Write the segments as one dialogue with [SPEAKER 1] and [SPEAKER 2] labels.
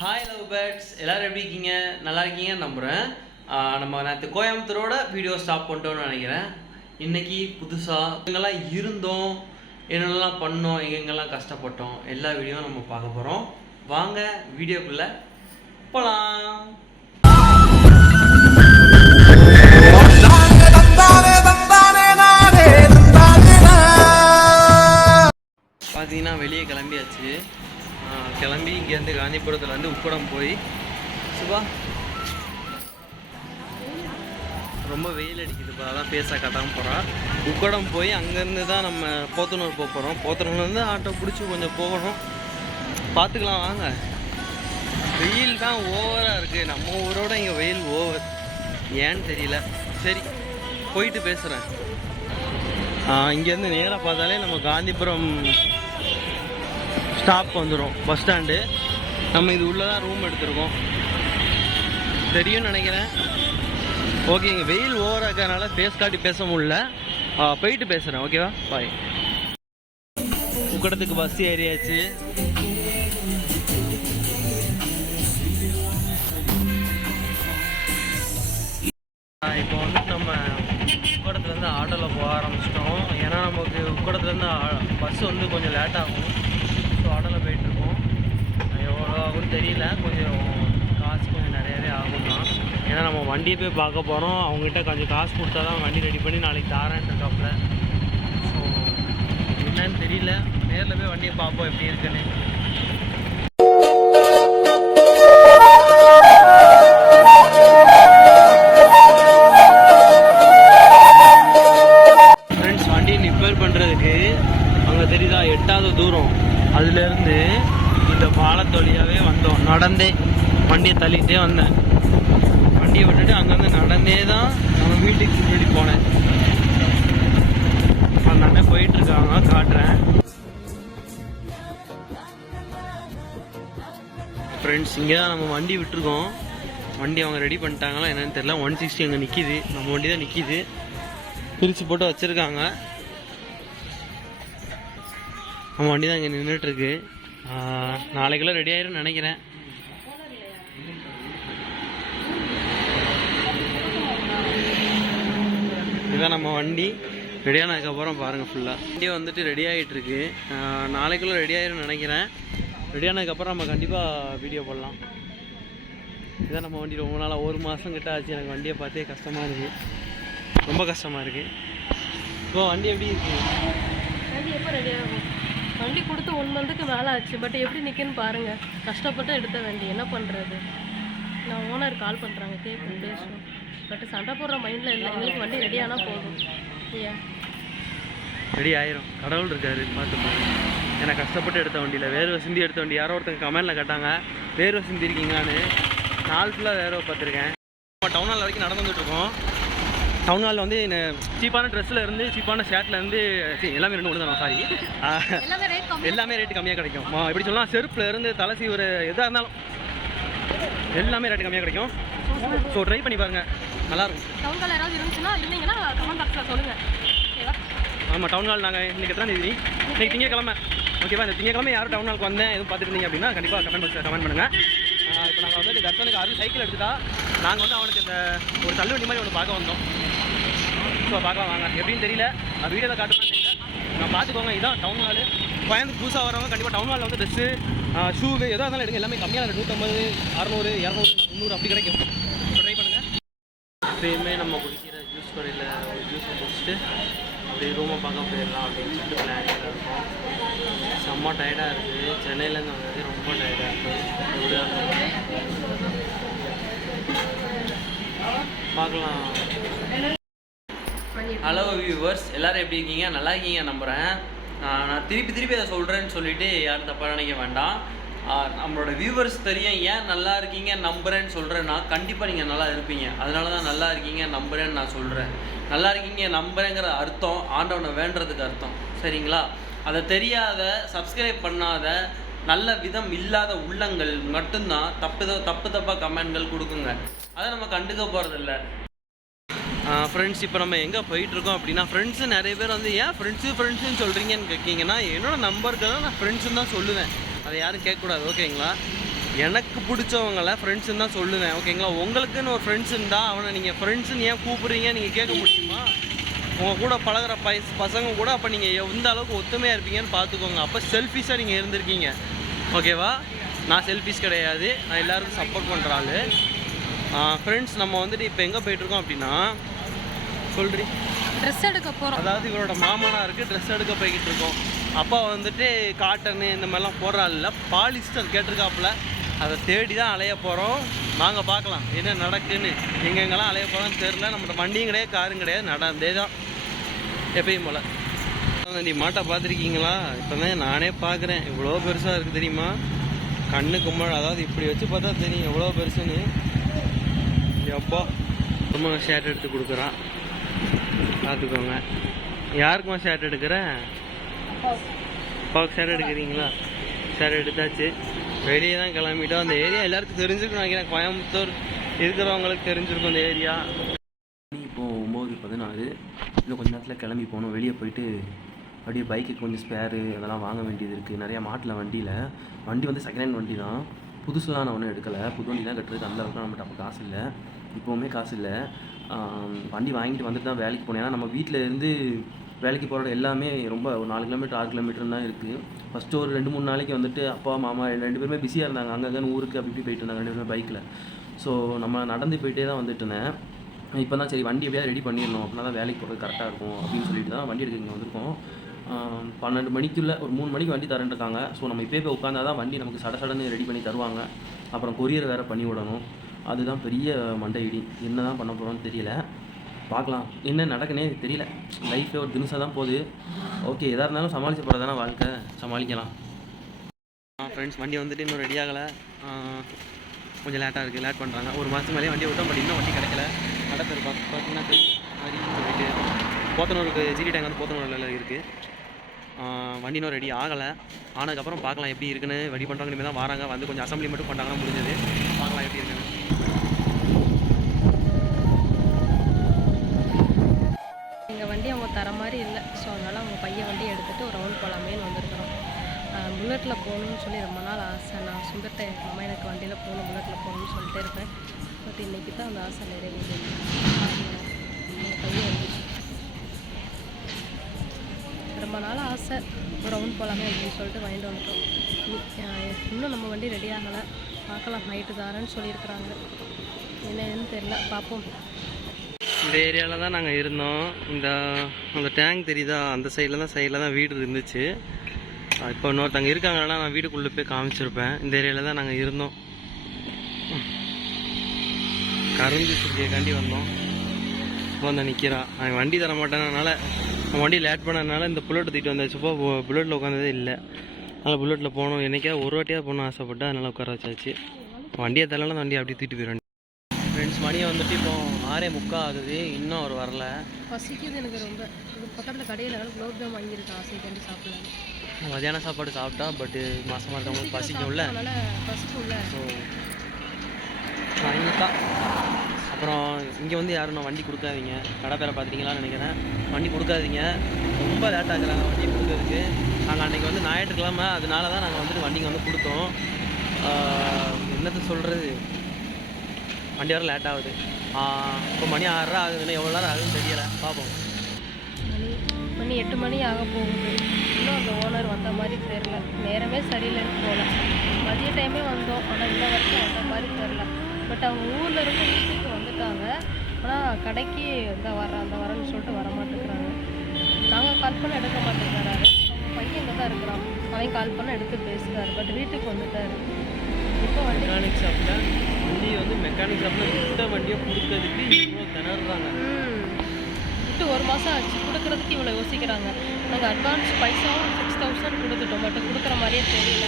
[SPEAKER 1] Hi love birds எல்லோரும் எப்படி இருக்கீங்க? நல்லா இருக்கீங்கன்னு நம்புகிறேன் நம்ம நேற்று கோயம்புத்தூரோட வீடியோ ஸ்டாப் பண்ணிட்டோம்னு நினைக்கிறேன். இன்றைக்கி புதுசாக எங்கெல்லாம் இருந்தோம். என்னென்னலாம் பண்ணோம்? எங்கெங்கெல்லாம் கஷ்டப்பட்டோம்? எல்லா வீடியோவும் நம்ம பார்க்க போகிறோம் வாங்க வீடியோக்குள்ளே போகலாம் இங்கேருந்து காந்திபுரத்துலேருந்து உப்படம் போய் சுபா ரொம்ப வெயில் அடிக்குதுப்பா அதான் பேச கட்டாமல் போகிறா உக்கடம் போய் அங்கேருந்து தான் நம்ம போத்தனூர் போக போகிறோம் போத்தனூர்லேருந்து ஆட்டோ பிடிச்சி கொஞ்சம் போகணும். பார்த்துக்கலாம் வாங்க. வெயில் தான் ஓவராக இருக்குது நம்ம ஊரோட இங்கே வெயில் ஓவர். ஏன்னு தெரியல. சரி போயிட்டு பேசுகிறேன் இங்கேருந்து நேராக பார்த்தாலே நம்ம காந்திபுரம் ஸ்டாப் வந்துடும் பஸ் ஸ்டாண்டு. நம்ம இது உள்ளே தான் ரூம் எடுத்திருக்கோம். தெரியும்னு நினைக்கிறேன். ஓகே இங்கே வெயில் ஓவராக இருக்கிறதுனால ஃபேஸ் காட்டி பேச முடியல. போயிட்டு பேசுகிறேன் ஓகேவா பாய் உக்கடத்துக்கு பஸ் ஏறியாச்சு. இப்போ வந்து நம்ம உக்கடத்துலேருந்து ஆட்டோவில் போக ஆரம்பிச்சிட்டோம். ஏன்னா நமக்கு உக்கடத்துலேருந்து பஸ் வந்து கொஞ்சம் லேட் ஆகும் ஸோ ஆட்டோவில் போயிட்டுருக்கோம் எவ்வளோ ஆகும்னு தெரியல. கொஞ்சம் காசு கொஞ்சம் நிறையாவே ஆகும் தான் ஏன்னா நம்ம வண்டியை போய் பார்க்க போகிறோம் அவங்ககிட்ட கொஞ்சம் காசு கொடுத்தா தான் வண்டி ரெடி பண்ணி நாளைக்கு தாரேன்ட்டு இருக்காப்புல. ஸோ என்னன்னு தெரியல. நேரில் போய் வண்டியை பார்ப்போம் எப்படி இருக்குன்னு. ஃப்ரெண்ட்ஸ் வண்டியை ரிப்பேர் பண்ணுறதுக்கு அங்கே தெரியுதா எட்டாவது தூரம். அதுலேருந்து இந்த பாலத்து வழியாகவே வந்தோம். நடந்தே வண்டியை தள்ளிகிட்டே வந்தேன். வண்டியை விட்டுட்டு அங்கேருந்து நடந்தே தான் நம்ம வீட்டுக்கு முன்னாடி போனேன். அந்த அண்ணன் போயிட்டு இருக்காங்க காட்டுறேன். ஃப்ரெண்ட்ஸ் இங்கே தான் நம்ம வண்டி விட்டுருக்கோம். வண்டி அவங்க ரெடி பண்ணிட்டாங்களா என்னன்னு தெரியல. ஒன் சிக்ஸ்டி அங்கே நிற்கிது நம்ம வண்டி தான் நிற்கிது பிரித்து போட்டு வச்சுருக்காங்க. நம்ம வண்டி தான் இங்கே நின்றுட்டுருக்கு நாளைக்குள்ள ரெடி ஆயிரும் நினைக்கிறேன். இதுதான் நம்ம வண்டி. ரெடி ஆனதுக்கப்புறம் பாருங்கள் ஃபுல்லாக வண்டி வந்துட்டு ரெடி ஆகிட்டு இருக்கு நாளைக்குள்ள ரெடி ஆயிரும்னு நினைக்கிறேன். ரெடி ஆனதுக்கப்புறம் நம்ம கண்டிப்பாக வீடியோ போடலாம். இதான் நம்ம வண்டி ரொம்ப நாளாக ஒரு மாதம் கிட்ட ஆச்சு. எனக்கு வண்டியை பார்த்தே கஷ்டமாக இருக்குது ரொம்ப கஷ்டமாக இருக்குது இப்போ வண்டி எப்படி இருக்குது
[SPEAKER 2] வண்டி கொடுத்து ஒன் மந்த்துக்கு மேலே ஆச்சு. பட் எப்படி நிற்குன்னு பாருங்க. கஷ்டப்பட்டு எடுத்த வண்டி. என்ன பண்ணுறது நான் ஓனர் கால் பண்ணுறாங்க கேட்கும் பேசணும் பட் சண்டை போடுற மைண்டில் இல்லை. எங்களுக்கு வண்டி ரெடி ஆனால் போதும். ஐயா
[SPEAKER 1] ரெடி ஆயிரும். கடவுள் இருக்காரு. பார்த்து ஏன்னா கஷ்டப்பட்டு எடுத்த வண்டியில். வேர்வை சிந்தி எடுத்த வண்டி. யாரோ ஒருத்தங்க கமெண்டில் கேட்டாங்க. வேர்வை சிந்தி இருக்கீங்களான்னு. நாள் ஃபுல்லாக வேறு பார்த்துருக்கேன். நம்ம டவுன் ஹால் வரைக்கும் நடந்து வந்துட்டு இருக்கோம். டவுன் ஹாலில் வந்து சீப்பான ட்ரெஸ்ஸில் இருந்து சீப்பான ஷர்ட்ல இருந்து சரி, எல்லாமே ரெண்டு ஒன்று தான் சாரி
[SPEAKER 2] எல்லாமே ரேட் கம்மி
[SPEAKER 1] எல்லாமே ரேட்டு கம்மியாக கிடைக்கும். எப்படி சொல்லலாம் செருப்புல இருந்து தலை சீவுற எதாக இருந்தாலும் எல்லாமே ரேட்டு கம்மியாக கிடைக்கும். ஸோ ட்ரை பண்ணி பாருங்க. நல்லாயிருக்கும்
[SPEAKER 2] டவுன்கால் யாராவது இருந்துச்சுன்னா இருந்தீங்கன்னா கமெண்ட் பாக்ஸில் சொல்லுங்கள் ஓகேவா
[SPEAKER 1] ஆமாம் டவுன் ஹால் நாங்கள் இன்றைக்கி எத்தனை தேதி? இன்னைக்கு திங்கக்கிழமை. ஓகேவா இந்த திங்கக்கிழமை யாரும் டவுன் ஹாலுக்கு வந்தேன் எதுவும் பார்த்துட்டு இருந்தீங்க அப்படின்னா கண்டிப்பாக கமெண்ட் பாக்ஸில் கமெண்ட் பண்ணுங்கள் இப்போ நாங்கள் வந்து தர்ஷனுக்கு அருள் சைக்கிள் எடுத்துட்டா நாங்கள் வந்து அவனுக்கு இந்த ஒரு தள்ளுவண்டி மாதிரி ஒன்று பார்க்க வந்தோம். ஸோ பார்க்கலாம் வாங்க. எப்படின்னு தெரியல. நான் வீடியோவில் காட்டுமான்னு தெரியல. நான் பார்த்துக்கோங்க. இதான் டவுன் ஹாலு கோயம்புத்தூர் புதுசாக வரவங்க கண்டிப்பாக டவுன் ஹாலில் வந்து ட்ரெஸ்ஸு ஷூ எதாக இருந்தாலும் எடுங்க. எல்லாமே கம்மியாக நூற்றம்பது அறநூறு இரநூறு முந்நூறு அப்படி கிடைக்கும். ஸோ ட்ரை பண்ணுங்கள் எப்பயுமே நம்ம குடிக்கிற ஜூஸ் கடையில் ஒரு ஜூஸை குடிச்சிட்டு அப்படியே ரூமை பார்க்க போயிடலாம் அப்படின்னு சொல்லிட்டு பிளான் இருக்கும். செம்ம டயர்டாக இருக்குது சென்னையிலேருந்து வந்தது ரொம்ப டயர்டாக இருக்குது பார்க்கலாம். ஹலோ வியூவர்ஸ் எல்லாரும் எப்படி இருக்கீங்க? நல்லா இருக்கீங்க நம்புகிறேன் நான் திருப்பி திருப்பி அதை சொல்கிறேன்னு சொல்லிட்டு யாரும் தப்பாக நினைக்க வேண்டாம். நம்மளோட வியூவர்ஸ் தெரியும் ஏன் நல்லா இருக்கீங்க நம்புறேன்னு சொல்கிறேன்னா கண்டிப்பாக நீங்கள் நல்லா இருப்பீங்க. அதனால தான் நல்லா இருக்கீங்க நம்புறேன்னு நான் சொல்கிறேன் நல்லா இருக்கீங்க நம்புறேங்கிற அர்த்தம் ஆண்டவனை வேண்டுறதுக்கு அர்த்தம். சரிங்களா? அதை தெரியாத சப்ஸ்கிரைப் பண்ணாத நல்ல விதம் இல்லாத உள்ளங்கள் மட்டும்தான் தப்பு தப்பு தப்பாக கமெண்ட்கள் கொடுக்குங்க. அதை நம்ம கண்டுக்க போகிறதில்ல ஃப்ரெண்ட்ஸ் இப்போ நம்ம எங்கே போயிட்டுருக்கோம் அப்படின்னா ஃப்ரெண்ட்ஸு நிறைய பேர் வந்து ஏன் ஃப்ரெண்ட்ஸு ஃப்ரெண்ட்ஸுன்னு சொல்கிறீங்கன்னு கேட்கிங்கன்னா என்னோட நம்பருக்கு நான் ஃப்ரெண்ட்ஸுன்னு தான் சொல்லுவேன். அதை யாரும் கேட்கக்கூடாது ஓகேங்களா? எனக்கு பிடிச்சவங்கள ஃப்ரெண்ட்ஸுன்னு தான் சொல்லுவேன் ஓகேங்களா? உங்களுக்குன்னு ஒரு ஃப்ரெண்ட்ஸ் இருந்தால் அவனை நீங்கள் ஃப்ரெண்ட்ஸுன்னு ஏன் கூப்பிட்றீங்க நீங்கள் கேட்க முடியுமா? உங்கள் கூட பழகுற பைஸ் பசங்க கூட அப்போ நீங்கள் எந்த அளவுக்கு ஒத்துமையாக இருப்பீங்கன்னு பார்த்துக்கோங்க. அப்போ செல்ஃபிஷாக நீங்கள் இருந்திருக்கீங்க. ஓகேவா? நான் செல்ஃபிஷ் கிடையாது. நான் எல்லாருக்கும் சப்போர்ட் பண்ணுற ஆள். ஃப்ரெண்ட்ஸ் நம்ம வந்துட்டு இப்போ எங்கே போயிட்டுருக்கோம் அப்படின்னா சொல்றி.
[SPEAKER 2] ட்ரெஸ் எடுக்க போகிறோம்
[SPEAKER 1] அதாவது இவரோட மாமனா இருக்கு ட்ரெஸ் எடுக்க போய்கிட்டு இருக்கோம். அப்பா வந்துட்டு காட்டனு இந்த மாதிரிலாம் போடுறாள்ல பாலிஸ்டர் கேட்டிருக்காப்புல. அதை தேடி தான் அலைய போகிறோம் வாங்க பார்க்கலாம். என்ன நடக்குன்னு. எங்கெங்கெல்லாம் அலைய போகிறோம்னு தெரில நம்மளோட வண்டியும் கிடையாது காரும் கிடையாது. நடந்தே தான். எப்பயும் போல். நீ மாட்டை பார்த்துருக்கீங்களா? இப்போ தான் நானே பார்க்குறேன். இவ்வளோ பெருசாக இருக்குது தெரியுமா? கண்ணு கும்பல் அதாவது இப்படி வச்சு பார்த்தா தெரியும் எவ்வளோ பெருசுன்னு. எப்பா ரொம்ப ஷேர்ட் எடுத்து கொடுக்குறான் பார்த்துக்கோங்க. யாருக்குமா ஷேர்ட் எடுக்கிறேன் அப்பாவுக்கு ஷேர்ட் எடுக்கிறீங்களா? ஷேர்ட் எடுத்தாச்சு. வெளியே தான் கிளம்பிட்டோம். அந்த ஏரியா எல்லாருக்கும் தெரிஞ்சிருக்கும் நினைக்கிறேன். கோயம்புத்தூர் இருக்கிறவங்களுக்கு தெரிஞ்சிருக்கும் அந்த ஏரியா இப்போது ஒம்பது பதினாறு. இன்னும் கொஞ்ச நேரத்தில் கிளம்பி போகணும். வெளியே போயிட்டு அப்படியே பைக்கு கொஞ்சம் ஸ்பேரு அதெல்லாம் வாங்க வேண்டியது இருக்குது நிறையா மாட்டில் வண்டியில். வண்டி வந்து செகண்ட் ஹேண்ட் வண்டி தான். புதுசுலாம் நான் ஒன்றும் எடுக்கலை. புது வண்டி தான் கட்டுறதுக்கு அந்த அளவுக்கு நம்மகிட்ட அப்போ காசு இல்லை. இப்போவுமே காசு இல்லை. வண்டி வாங்கிட்டு வந்துட்டு தான் வேலைக்கு போனேன். ஏன்னா நம்ம வீட்டில் இருந்து வேலைக்கு போகிற எல்லாமே ரொம்ப ஒரு நாலு கிலோமீட்டர் ஆறு கிலோமீட்டர் தான் இருக்குது ஃபஸ்ட்டு ஒரு ரெண்டு மூணு நாளைக்கு வந்துட்டு அப்பா மாமா ரெண்டு பேருமே பிஸியாக இருந்தாங்க. அங்கங்கே ஊருக்கு அப்படி இப்படி போயிட்டு இருந்தாங்க. ரெண்டு பேருமே பைக்கில் ஸோ நம்ம நடந்து போயிட்டே தான் வந்துட்டு இருந்தேன். இப்போ தான் சரி வண்டி எப்படியாவது ரெடி பண்ணிடணும். அப்படின்னா தான் வேலைக்கு போகிறது கரெக்டாக இருக்கும். அப்படின்னு சொல்லிட்டு தான் வண்டி எடுக்க இங்கே வந்திருக்கோம். பன்னெண்டு மணிக்குள்ளே ஒரு மூணு மணிக்கு வண்டி தரேன் இருக்காங்க. ஸோ நம்ம இப்போயே போய் உட்காந்தா தான் வண்டி நமக்கு சட சடன்னு ரெடி பண்ணி தருவாங்க. அப்புறம் கொரியர் வேறு பண்ணி விடணும். அதுதான் பெரிய மண்டை இடி. என்ன தான் பண்ண போகிறோம்னு தெரியல. பார்க்கலாம். என்ன நடக்குன்னே தெரியல. லைஃப்பே ஒரு தினசாக தான் போகுது. ஓகே எதாக இருந்தாலும் சமாளிச்சு போகிறது தானே வாழ்க்கை. சமாளிக்கலாம். ஃப்ரெண்ட்ஸ் வண்டி வந்துட்டு இன்னும் ரெடி ஆகலை. கொஞ்சம் லேட்டாக இருக்குது லேட் பண்ணுறாங்க ஒரு மாதம் மேலே வண்டியை விட்டோம் பட் இன்னும் வண்டி கிடைக்கல. நடப்பேர் பார்த்தீங்கன்னா மாதிரி சொல்லிட்டு போத்தனூருக்கு ஜிடி டேங்க் வந்து போத்தனூரில் இருக்குது வண்டி இன்னும் ரெடி ஆகலை. ஆனதுக்கப்புறம் பார்க்கலாம் எப்படி இருக்குன்னு. ரெடி பண்ணுறவங்க இனிமேல் தான் வராங்க. வந்து கொஞ்சம் அசம்பிளி மட்டும் பண்ணாங்கன்னா முடிஞ்சது. பார்க்கலாம் எப்படி இருக்குன்னு.
[SPEAKER 2] எங்கள் வண்டி அவங்க தர மாதிரி இல்லை. ஸோ அதனால் அவங்க பையன் வண்டி எடுத்துகிட்டு ஒரு ரவுண்ட் போகலாமேன்னு வந்திருக்கிறோம். புல்லட்டில் போகணும்னு சொல்லி ரொம்ப நாள் ஆசை. நான் சுந்தரத்தை அம்மா எனக்கு வண்டியில் போகணும். புல்லட்டில் போகணும்னு சொல்லிட்டே இருப்பேன். பட் இன்றைக்கி தான் அந்த ஆசை நிறைவேறியது. சார் ஒரு ரவுண்ட் போகலாமே அப்படின்னு சொல்லிட்டு வாங்கிட்டு வந்துட்டோம். இன்னும் நம்ம வண்டி ரெடி ஆகலை. பார்க்கலாம் நைட்டு தாரேன்னு சொல்லியிருக்கிறாங்க. என்னன்னு தெரில பார்ப்போம்.
[SPEAKER 1] இந்த ஏரியாவில் தான் நாங்கள் இருந்தோம். இந்த அந்த டேங்க் தெரியுதா? அந்த சைடில் தான் சைடில் தான் வீடு இருந்துச்சு. இப்போ இன்னொருத்தங்க இருக்காங்கன்னா நான் வீட்டுக்குள்ளே போய் காமிச்சிருப்பேன். இந்த ஏரியாவில் தான் நாங்கள் இருந்தோம். கரும்பு சுற்றியை காண்டி வந்தோம். வந்து நிற்கிறா அவன் வண்டி தர மாட்டேனால வண்டி லேட் பண்ணனால இந்த புல்லட் தூக்கிட்டு வந்தாச்சு. இப்போ புல்லட்டில் உட்காந்ததே இல்லை. அதனால் புல்லட்டில் போகணும். என்னைக்கா ஒரு வாட்டியாக போகணும் ஆசைப்பட்டு அதனால் உட்கார வச்சாச்சு. வண்டியை தரலாம் அந்த வண்டியை அப்படியே தூக்கிட்டு போயிடும் ஃப்ரெண்ட்ஸ் மணி வந்துட்டு இப்போ ஆறே முக்கா ஆகுது. இன்னும் அவர் வரல.
[SPEAKER 2] பசிக்குது எனக்கு ரொம்ப. பக்கத்தில் கடையில் குலோப் ஜாம் வாங்கியிருக்கேன் ஆசை கண்டி சாப்பிடலாம்
[SPEAKER 1] மதியான சாப்பாடு சாப்பிட்டா பட்டு மாசமாக இருக்கவங்களுக்கு பசிக்கும்ல.
[SPEAKER 2] பசிக்கும்ல.
[SPEAKER 1] ஸோ வாங்கிட்டா அப்புறம் இங்கே வந்து யாரும் வண்டி கொடுக்காதீங்க. கடை பேரை பார்த்துட்டீங்களான்னு நினைக்கிறேன். வண்டி கொடுக்காதீங்க. ரொம்ப லேட் ஆகுறாங்க வண்டி கொடுக்கறதுக்கு. நாங்கள் அன்றைக்கி வந்து ஞாயிற்றுக்கிழமை அதனால தான் நாங்கள் வந்துட்டு வண்டிங்க வந்து கொடுத்தோம். என்னத்தை சொல்கிறது வண்டி வர லேட் ஆகுது. இப்போ மணி ஆறரை ஆகுதுன்னு எவ்வளோ நேரம் ஆகுதுன்னு தெரியலை. பார்ப்போம்
[SPEAKER 2] மணி எட்டு மணி ஆக போகுது. இன்னும் அந்த ஓனர் வந்த மாதிரி தெரில நேரமே சரியில்லைன்னு போகல மதிய டைமே வந்தோம். ஆனால் இன்ன வரைக்கும் வந்த மாதிரி தெரில பட் அவங்க ஊரில் இருந்து வீட்டுக்கு வந்துட்டாங்க ஆனால் கடைக்கு இந்த வரேன் அந்த வரேன்னு சொல்லிட்டு வர மாட்டேங்கிறாங்க. நாங்கள் கால் பண்ண எடுக்க மாட்டேங்கிறாரு. பையன் இங்கே தான் இருக்கிறான். அவன் கால் பண்ண எடுத்து பேசுகிறாரு பட் வீட்டுக்கு வந்துட்டாரு. இப்போ
[SPEAKER 1] மெக்கானிக் ஷாப்பில் வண்டி வந்து மெக்கானிக் ஷாப்பில் விட்ட வண்டியை கொடுக்கறதுக்கு இவ்வளோ திணறாங்க.
[SPEAKER 2] விட்டு ஒரு மாதம் ஆச்சு. கொடுக்கறதுக்கு இவ்வளோ யோசிக்கிறாங்க. நாங்கள் அட்வான்ஸ் பைசாவும் சிக்ஸ் தௌசண்ட் கொடுத்துட்டோம். பட் கொடுக்குற மாதிரியே தெரியல.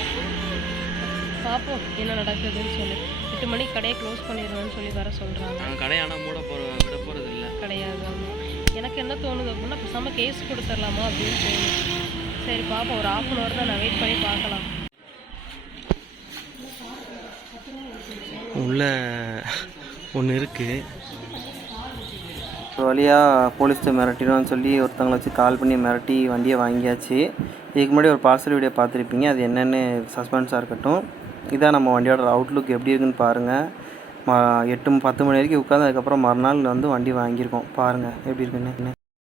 [SPEAKER 2] பார்ப்போம் என்ன நடக்குதுன்னு சொல்லி. எட்டு மணிக்கு கடையை க்ளோஸ் பண்ணிடுவேன்னு சொல்லி வர சொல்கிறாங்க
[SPEAKER 1] நாங்கள் கடை ஆனால் மூட போகிற விட போகிறது இல்லை
[SPEAKER 2] கிடையாது. எனக்கு என்ன தோணுது அப்படின்னா பேசாமல் கேஸ் கொடுத்துடலாமா அப்படின்னு தோணுது. சரி பார்ப்போம் ஒரு ஆஃப் அன் ஹவர் தான் நான் வெயிட் பண்ணி பார்க்கலாம்.
[SPEAKER 1] உள்ள ஒன்று இருக்குது ஒரு வழியாக போலீஸ்ட்டு மிரட்டிடும்னு சொல்லி ஒருத்தவங்களை வச்சு கால் பண்ணி மிரட்டி வண்டியை வாங்கியாச்சு. இதுக்கு முன்னாடி ஒரு பார்சல் வீடியோ பார்த்துருப்பீங்க. அது என்னென்னு சஸ்பென்ஸாக இருக்கட்டும். இதான் நம்ம வண்டியோட அவுட்லுக் எப்படி இருக்குன்னு பாருங்கள் ம எட்டு பத்து மணி வரைக்கும் உட்காந்து அதுக்கப்புறம் மறுநாள் வந்து வண்டி வாங்கியிருக்கோம். பாருங்கள் எப்படி இருக்குன்னு.